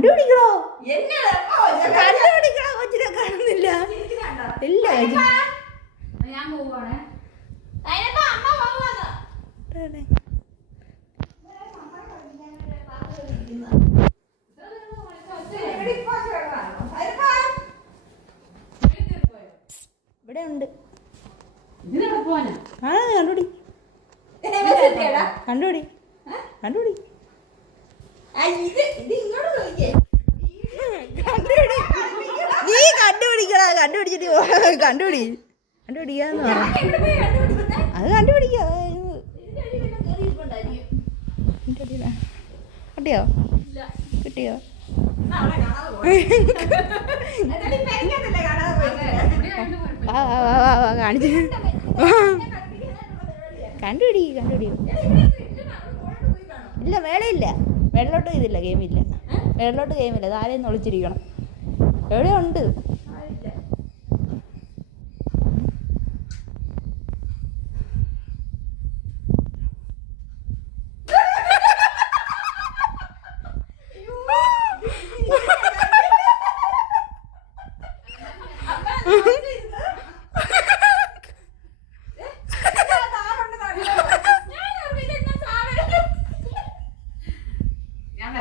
കണ്ടുപിടിക്കണോ കണ്ടുപിടിക്കണോ കൊച്ചിനെ കാണുന്നില്ല ഇല്ല ഞാൻ പോവാണേ ഇവിടെ ഉണ്ട് പോവാനാ കണ്ടുപിടി കണ്ടുപിടി കണ്ടുപിടി നീ കണ്ടുപിടിക്കടാ കണ്ടുപിടിച്ചിട്ട് കണ്ടുപിടി കണ്ടുപിടിക്കാന്ന് പറ അത് കണ്ടുപിടിക്കാ കിട്ടിയോ കിട്ടിയോ കാണിച്ചു കണ്ടുപിടി കണ്ടുപിടി ഇല്ല മേളയില്ല മേളിലോട്ട് ഇതില്ല ഗെയിമില്ല മേളിലോട്ട് ഗെയിമില്ല താഴെന്ന് ഒളിച്ചിരിക്കണം എവിടെ ഉണ്ട് ഞാൻ